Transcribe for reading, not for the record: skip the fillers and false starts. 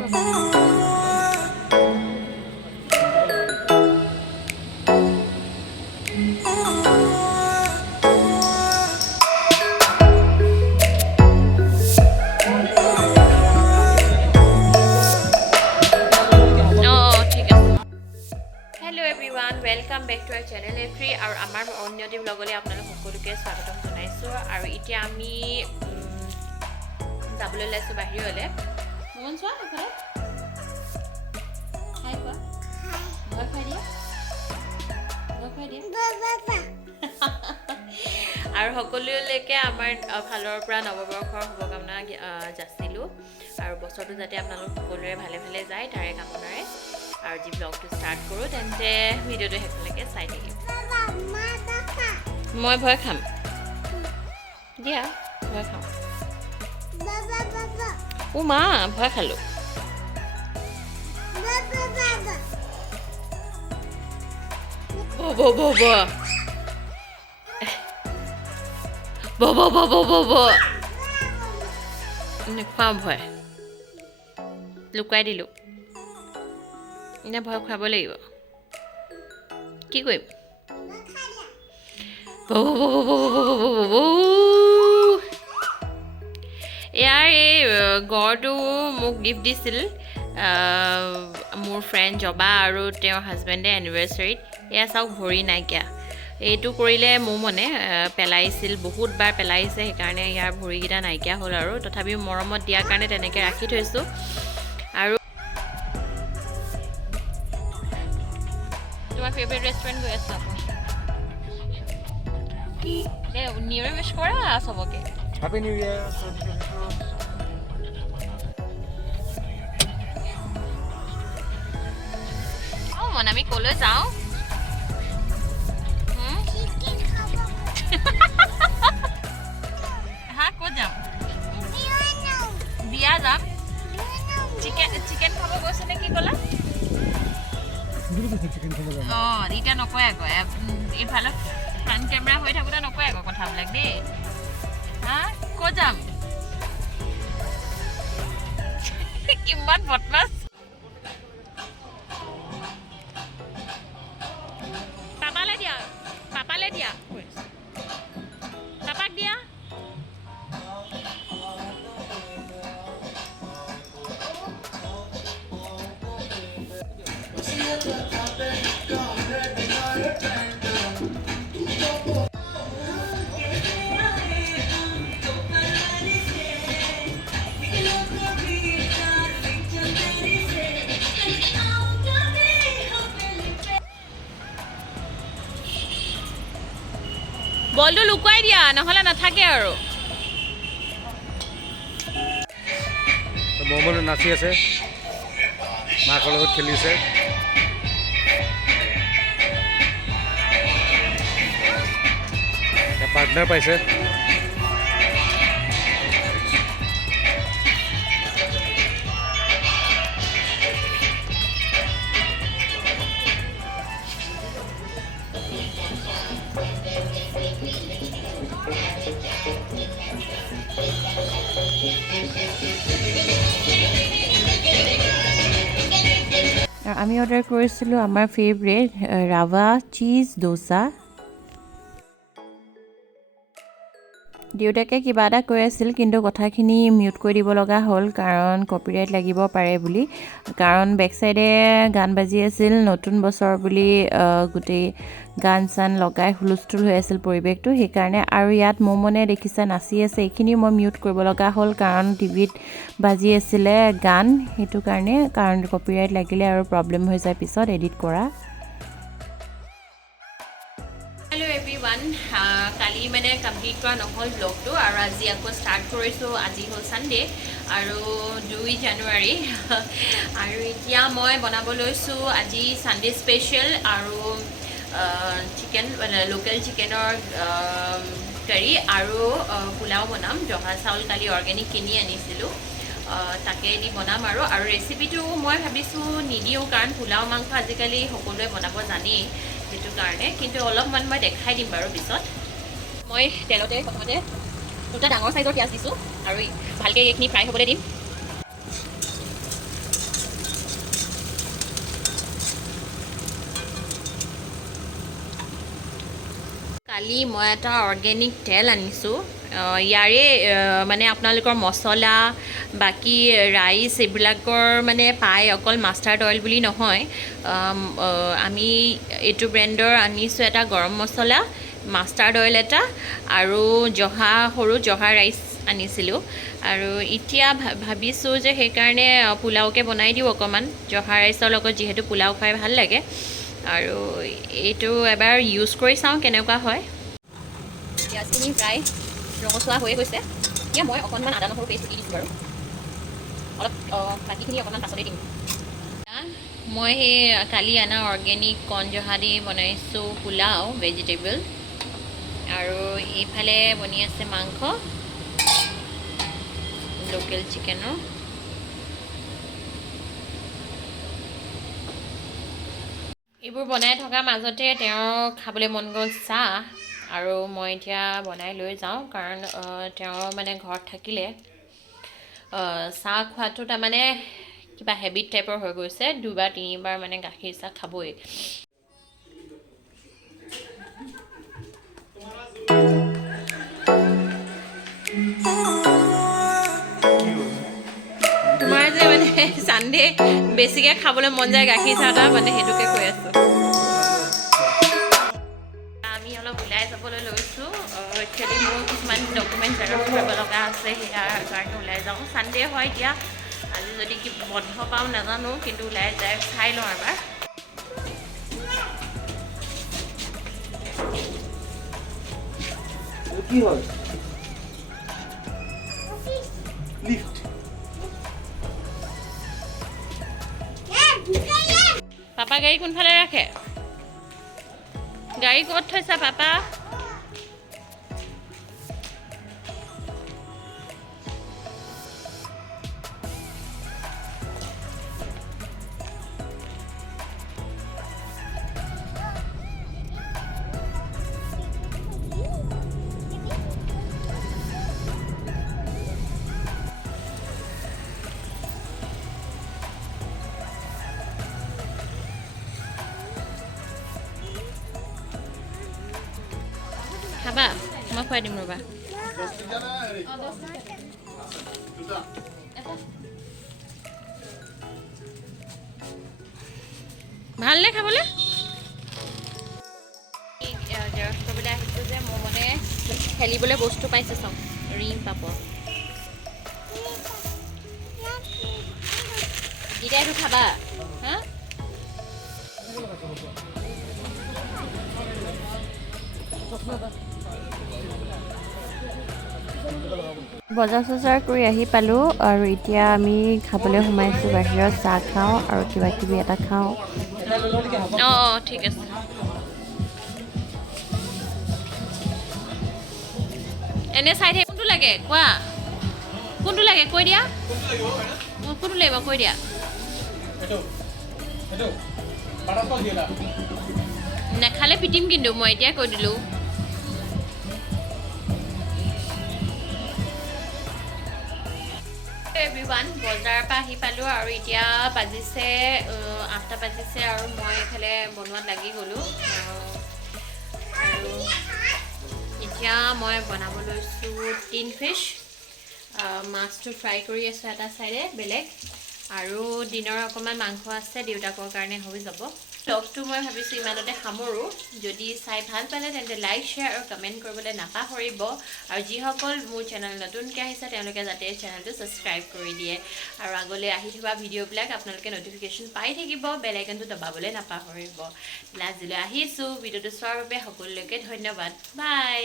welcome back to our channel एफ्री और आमार अन्य ब्लगले आपनालोक सकलोके स्वागतम जनाइছো और इतना आमी जाबले लाइছো बाहिरले मोहन चोৱা এফালে হাই কোৱা ভয় খাই দিয়া আৰু সকলোলৈকে আমাৰ ফালৰ পৰা নৱবৰ্ষৰ শুভকামনা যাচিলোঁ আৰু বছৰটো যাতে আপোনালোক সকলোৰে ভালে ভালে যায় তাৰে কামনাৰে और जी ब्लग तो स्टार्ट करूँ तेंते भिडिओ हेफालेके चाई थाकिम मैं भय खाम दिया भय खाम ओ मा भय खालो बो बो बो बो बो बो बो बो बो नेखुৱাও भय लुकाই দিলো इना भय खुआब লাগিব কি কৰিম यार এই গড়টো মোক গিফ্ট দিছিল মোৰ ফ্ৰেণ্ড জবা আৰু তেওঁৰ হাজবেণ্ডে এনিভাৰ্সাৰীত এয়া চাওক ভৰি নাইকিয়া এইটো কৰিলে মোৰ মনে পেলাইছিল বহুত বাৰ পেলাইছে সেইকাৰণে ইয়াৰ ভৰিগিটা নাইকিয়া হ'ল আৰু তথাপি মৰমত দিয়াৰ কাৰণে তেনেকে ৰাখি থৈছো আৰু তোমাৰ ফেভাৰিট ৰেস্টুৰেন্ট গৈ আছে আপনি নিউ ইয়াৰ উইশ কৰা সবকে হ্যাপি নিউ ইয়ার ও মন আমি কলৈ যাও হ্যাঁ কো যাম বিয়া যাম চিকেন খাব গৈছে নে কি কলা ইটা নকয় আকৌ এইফালে ফ্ৰণ্ট কেমেৰা হৈ থাকোঁতে নকয় আকৌ কথাবিলাক দেই হা ক'ত যাম কিমান বদমাছ পাপালে দিয়া পাপাক দিয়া বলটো লুকুৱাই দিয়া নহলে নাথাকে আৰু মমল নাচি আছে মাকৰ লগত খেলিছে পাৰ্টনাৰ পাইছে আমি অৰ্ডাৰ কৰিছিলোঁ আমাৰ ফেভৰেট ৰাভা চীজ ডোসা দেউতাকে কিবা এটা কৈ আছিল কিন্তু কথাখিনি মিউট কৰি দিব লগা হ'ল কাৰণ কপিৰাইট লাগিব পাৰে বুলি কাৰণ বেক সাইডে গান বাজি আছিল নতুন বছৰ বুলি গুটেই গান চান লগাই হুলস্থুল হৈ আছিল পৰিৱেশটো সেইকাৰণে আৰু ইয়াত মমনে দেখিছে নাচি আছে এইখিনি মই মিউট কৰিব লগা হ'ল কাৰণ টিভিত বাজি আছিলে গান সেইটো কাৰণে কাৰণ কপিৰাইট লাগিলে আৰু প্ৰবলেম হৈ যায় পিছত এডিট কৰা हेलो एवरीवन काली मैंने कम्प्लीट करा নহল ব্লগটো আৰু আজি আকৌ স্টাৰ্ট কৰিছো আজি হল সানডে আৰু 2 জানুৱাৰী আৰু এতিয়া মই বনাব লৈছো আজি সানডে স্পেশাল আৰু চিকেন লোকেল চিকেনৰ কাৰি আৰু পোলাও বনাম জহা চাউল কালি অৰ্গেনিক কিনি আনিছিলো তাকে দি বনাম আৰু ৰেচিপিটো মই ভাবিছো নিদিও কাৰণ পোলাও মাংস আজিকালি সকলোৱে বনাব জানে যেটো কাৰণে কিন্তু অলপমান মই দেখাই দিম বাৰু পিছত মই তেলতে প্ৰথমতে দুটা ডাঙৰ সাইজৰ পিয়াজ দিছো আৰু ভালকৈ এইখিনি ফ্ৰাই হ'বলৈ দিম কালি মই এটা অৰ্গেনিক তেল আনিছোঁ ইয়াৰে মানে আপোনালোকৰ মছলা বাকী ৰাইচ এইবিলাকৰ মানে পায় অকল মাষ্টাৰ্ড অইল বুলি নহয় আমি এইটো ব্ৰেণ্ডৰ আনিছোঁ এটা গৰম মছলা মাষ্টাৰ্ড অইল এটা আৰু সৰু জহা ৰাইচ আনিছিলোঁ আৰু এতিয়া ভাবিছোঁ যে সেইকাৰণে পোলাওকে বনাই দিওঁ অকণমান জহা ৰাইচৰ লগত যিহেতু পোলাও খাই ভাল লাগে আৰু এইটো এবাৰ ইউজ কৰি চাওঁ কেনেকুৱা হয় পিঁয়াজখিনি প্ৰায় ৰঙচুৱা হৈ গৈছে এতিয়া মই অকণমান আদা নহৰু পেষ্ট দি দিছোঁ বাৰু অলপ বাকীখিনি অকণমান পাছতে দিম মই সেই কালি অনা অৰ্গেনিক কণ জহা দি বনাইছোঁ পোলাও ভেজিটেবল আৰু এইফালে বনি আছে মাংস লোকেল চিকেনৰ এইবোৰ বনাই থকাৰ মাজতে তেওঁৰ খাবলৈ মন গ'ল চাহ আৰু মই এতিয়া বনাই লৈ যাওঁ কাৰণ তেওঁ মানে ঘৰত থাকিলে চাহ খোৱাটো তাৰমানে কিবা হেবিট টাইপৰ হৈ গৈছে দুবাৰ তিনিবাৰ মানে গাখীৰ চাহ খাবই তোমাৰ যে মানে চানডে বেছিকৈ খাবলৈ মন যায় গাখীৰ চাহ এটা মানে সেইটোকে কৈ আছোঁ আমি অলপ ওলাই যাবলৈ লৈছোঁ একচুৱেলি মোৰ কিছুমান ডকুমেণ্ট জেৰক্স কৰিব লগা আছে সেয়াৰ কাৰণে ওলাই যাওঁ চানডে হয় এতিয়া আজি যদি কি বন্ধ পাওঁ নাজানো কিন্তু ওলাই যায় চাই লওঁ এবাৰ কি হয় লিফট পাপা গাড়ী কোনফালে ৰাখে গাড়ী ক'ত থৈছা পাপা খাবা মই খুৱাই দিম ৰ'বা ভালনে খাবলৈ জেৰক্স কৰিবলৈ আহিছোঁ যে মোৰ মানে খেলিবলৈ বস্তু পাইছে চাওঁ ৰিং পাপৰ এতিয়া এইটো খাবা হা বজাৰ চজাৰ কৰি আহি পালোঁ আৰু এতিয়া আমি খাবলৈ সোমাইছোঁ বাহিৰত চাহ খাওঁ আৰু কিবা কিবি এটা খাওঁ অঁ ঠিক আছে এনে চাই থাকি কোনটো লাগে কোৱা কোনটো লাগে কৈ দিয়া কোনটো লাগিব কৈ দিয়া নেখালে পিটিম কিন্তু মই এতিয়া কৈ দিলোঁ এভৰিৱান বজাৰৰ পৰা আহি পালোঁ আৰু এতিয়া বাজিছে 8টা বাজিছে আৰু মই এইফালে বনোৱাত লাগি গ'লোঁ আৰু এতিয়া মই বনাব লৈছোঁ টিন ফিছ মাছটো ফ্ৰাই কৰি আছোঁ এটা চাইডে বেলেগ আৰু দিনৰ অকণমান মাংস আছে দেউতাকৰ কাৰণে হৈ যাব ব্লগটো মই ভাবিছোঁ ইমানতে সামৰোঁ যদি চাই ভাল পালে তেন্তে লাইক শ্বেয়াৰ আৰু কমেণ্ট কৰিবলৈ নাপাহৰিব আৰু যিসকল মোৰ চেনেল নতুনকৈ আহিছে তেওঁলোকে যাতে চেনেলটো ছাবস্ক্ৰাইব কৰি দিয়ে আৰু আগলৈ আহি থকা ভিডিঅ'বিলাক আপোনালোকে নটিফিকেশ্যন পাই থাকিব বেল আইকনটো দবাবলৈ নাপাহৰিব আজিলৈ আহিছোঁ ভিডিঅ'টো চোৱাৰ বাবে সকলোলৈকে ধন্যবাদ বাই